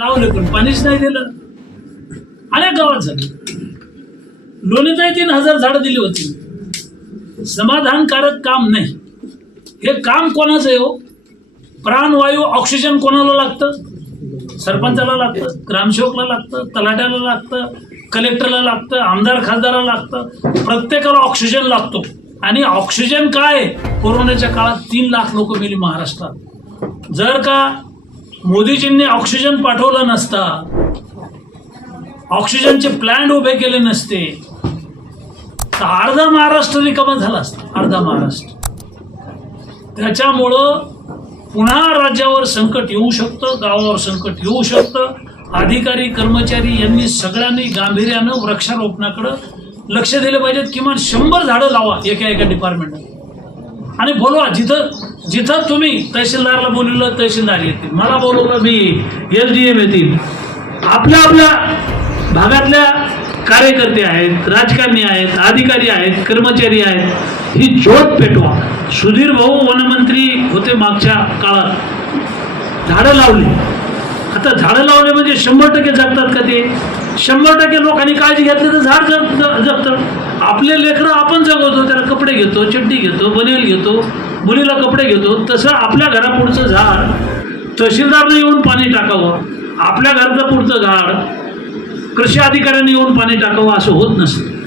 लावले पण पाणीच नाही दिलं. अनेक गावात झालं. लोणीतही तीन हजार झाडं दिली होती. समाधानकारक काम नाही. हे काम कोणाचं आहे हो? प्राणवायू ऑक्सिजन कोणाला लागतं? सरपंचाला लागतं ग्रामसेवकला लागतं तलाट्याला लागतं कलेक्टरला लागतं आमदार खासदाराला लागतं. प्रत्येकाला ऑक्सिजन लागतो. आणि ऑक्सिजन काय? कोरोनाच्या काळात तीन लाख लोक गेली महाराष्ट्रात. जर का मोदीजींनी ऑक्सिजन पाठवला नसता. ऑक्सिजनचे प्लॅन्ट उभे केले नसते. तर अर्धा महाराष्ट्र रिकामा झाला असता अर्धा महाराष्ट्र. त्याच्यामुळं पुन्हा राज्यावर संकट येऊ शकतं गावावर संकट येऊ शकतं. अधिकारी कर्मचारी यांनी सगळ्यांनी गांभीर्यानं वृक्षारोपणाकडं लक्ष दिलं पाहिजे किमान शंभर झाडं लावा एका एका डिपार्टमेंटला आणि बोलवा जिथं जिथं तुम्ही तहसीलदारला बोलवलं तहसीलदार येतील. मला बोलवलं मी एस डी एम येतील. आपल्या आपल्या भागातल्या कार्यकर्ते आहेत राजकारणी आहेत अधिकारी आहेत कर्मचारी आहेत ही ज्योत पेटवा. सुधीर भाऊ वनमंत्री होते मागच्या काळात. झाडं लावली. आता झाडं लावले म्हणजे शंभर टक्के जगतात का ते? शंभर टक्के लोकांनी काळजी घेतली तर झाड जग ज- जगतं. आपले लेकरं आपण जगवतो त्याला कपडे घेतो चड्डी घेतो बनेल घेतो. मुलीला कपडे घेतो तसं आपल्या घरापुढचं झाड तहसीलदारनं येऊन पाणी टाकावं आपल्या घराचं पुढचं झाड कृषी अधिकाऱ्यांनी येऊन पाणी टाकावं असं होत नसतं.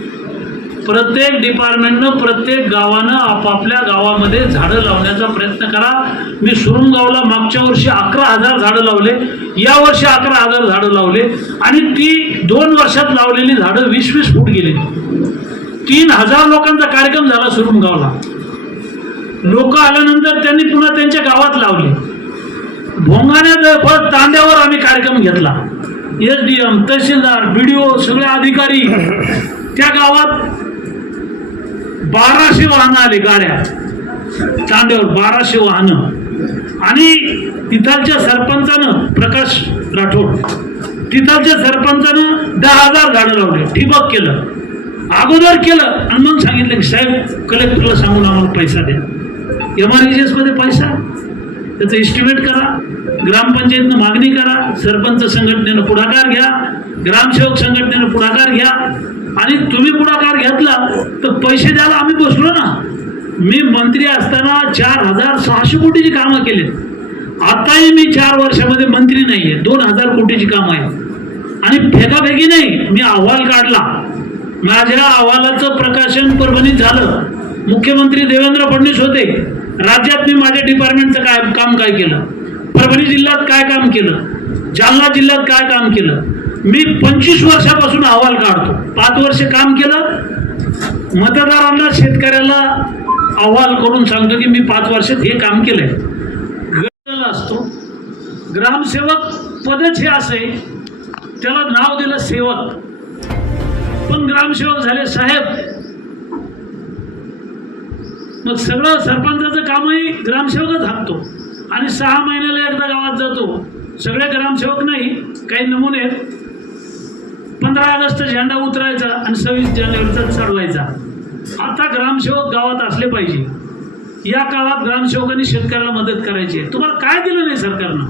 प्रत्येक डिपार्टमेंटनं प्रत्येक गावानं आपापल्या गावामध्ये झाडं लावण्याचा प्रयत्न करा. मी सुरुंगावला मागच्या वर्षी अकरा हजार झाडं लावले या वर्षी अकरा हजार झाडं लावले आणि ती दोन वर्षात लावलेली झाडं वीस वीस फूट गेली. तीन हजार लोकांचा कार्यक्रम झाला सुरुंगावला. लोक आल्यानंतर त्यांनी पुन्हा त्यांच्या गावात लावले. भोंगाने परत तांड्यावर आम्ही कार्यक्रम घेतला. S D M tehsildar B D O सगळे अधिकारी त्या गावात बाराशे वाहनं आले गाड्या. तांड्यावर बाराशे वाहनं. आणि तिथालच्या सरपंचानं प्रकाश राठोड तिथालच्या सरपंचानं दहा हजार झाडं लावले. ठिबक केलं. अगोदर केलं. आणि मग सांगितलं की साहेब कलेक्टरला सांगून आम्हाला पैसा द्या. एम आर एसमध्ये पैसा त्याचं इस्टिमेट करा ग्रामपंचायतनं मागणी करा सरपंच संघटनेनं पुढाकार घ्या ग्रामसेवक संघटनेनं पुढाकार घ्या आणि तुम्ही पुढाकार घेतला तर पैसे द्यायला आम्ही बसलो ना. मी मंत्री असताना चार हजार सहाशे कोटीची कामं केली आताही मी चार वर्षामध्ये मंत्री नाही आहे दोन हजार कोटीची कामं आहेत. आणि फेकाफेकी नाही मी अहवाल काढला. माझ्या अहवालाचं प्रकाशन परभणीत झालं. मुख्यमंत्री देवेंद्र फडणवीस होते. राज्यात मी माझ्या डिपार्टमेंटचं काय काम काय केलं? परभणी जिल्ह्यात काय काम केलं? जालना जिल्ह्यात काय काम केलं? मी पंचवीस वर्षापासून अहवाल काढतो. पाच वर्ष काम केलं. मतदारांना शेतकऱ्याला अहवाल करून सांगतो की मी पाच वर्षात हे काम केलंय. गरजेला असतो. ग्रामसेवक पदच हे असे त्याला नाव दिलं सेवक. पण ग्रामसेवक झाले साहेब. मग सगळं सरपंचाचं कामही ग्रामसेवकच हाकतो. आणि सहा महिन्याला एकदा गावात जातो. सगळे ग्रामसेवक नाही काही नमुने आहेत. पंधरा ऑगस्ट झेंडा उतरायचा आणि सव्वीस जानेवारीचा चढवायचा. आता ग्रामसेवक गावात असले पाहिजे. या काळात ग्रामसेवकांनी शेतकऱ्याला मदत करायची आहे. तुम्हाला काय दिलं नाही सरकारनं?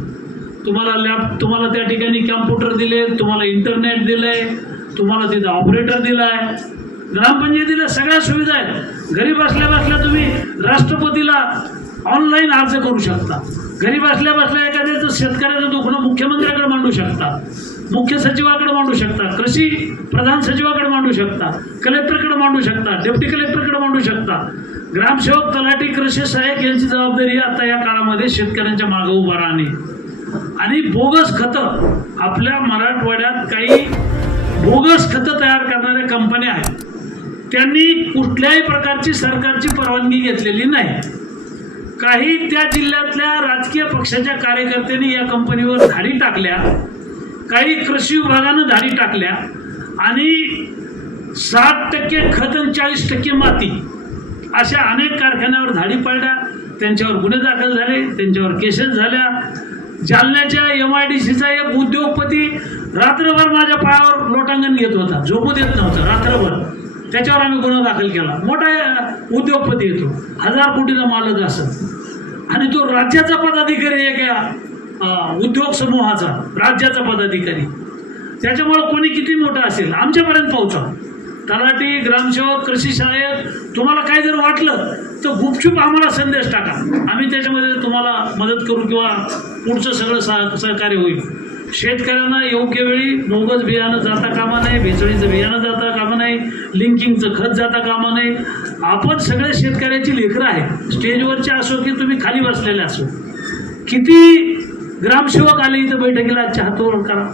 तुम्हाला लॅब तुम्हाला त्या ठिकाणी कॅम्प्युटर दिले तुम्हाला इंटरनेट दिलंय तुम्हाला तिथं ऑपरेटर दिलाय. ग्रामपंचायतीला सगळ्या सुविधा आहेत. घरी बसल्या बसल्या तुम्ही राष्ट्रपतीला ऑनलाईन अर्ज करू शकता. घरी बसल्या बसल्या एखाद्याचं शेतकऱ्याचं दुखणं मुख्यमंत्र्याकडे मांडू शकता. मुख्य सचिवाकडे मांडू शकता. कृषी प्रधान सचिवाकडे मांडू शकता. कलेक्टरकडे मांडू शकता. डेप्टी कलेक्टरकडे मांडू शकता. ग्रामसेवक तलाठी कृषी सहाय्यक यांची जबाबदारी आता या काळामध्ये शेतकऱ्यांच्या मागं उभा राहणे. आणि बोगस खतं आपल्या मराठवाड्यात काही बोगस खतं तयार करणाऱ्या कंपन्या आहेत. त्यांनी कुठल्याही प्रकारची सरकारची परवानगी घेतलेली नाही. काही त्या जिल्ह्यातल्या राजकीय पक्षाच्या कार्यकर्त्यांनी या कंपनीवर धाडी टाकल्या काही कृषी विभागानं धाडी टाकल्या आणि सात टक्के खत आणि चाळीस टक्के माती अशा अनेक कारखान्यावर धाडी पडल्या. त्यांच्यावर गुन्हे दाखल झाले त्यांच्यावर केसेस झाल्या. जालन्याच्या एम आय डी सीचा एक उद्योगपती रात्रभर माझ्या पायावर लोटांगण घेत होता झोपू देत नव्हता रात्रभर. त्याच्यावर आम्ही गुन्हा दाखल केला. मोठा उद्योगपती येतो हजार कोटीचा मालक असं आणि तो राज्याचा पदाधिकारी आहे का? उद्योग समूहाचा राज्याचा पदाधिकारी. त्याच्यामुळं कोणी किती मोठं असेल? आमच्यापर्यंत पोहोचा. तलाठी ग्रामसेवक कृषी शाळेत तुम्हाला काय जर वाटलं तर गुपचूप आम्हाला संदेश टाका. आम्ही त्याच्यामध्ये तुम्हाला मदत करू किंवा पुढचं सगळं सह सहकार्य होईल. शेतकऱ्यांना योग्य वेळी बोगस बियाणं जाता कामा नये भेचळीचं बियाणं जाता कामा नये लिंकिंगचं खत जाता कामा नये. आपण सगळे शेतकऱ्याची लेकरं आहे स्टेजवरचे असो की तुम्ही खाली बसलेले असो. किती ग्रामसेवक आले इथं बैठकीला? आजच्या हातोवर करा.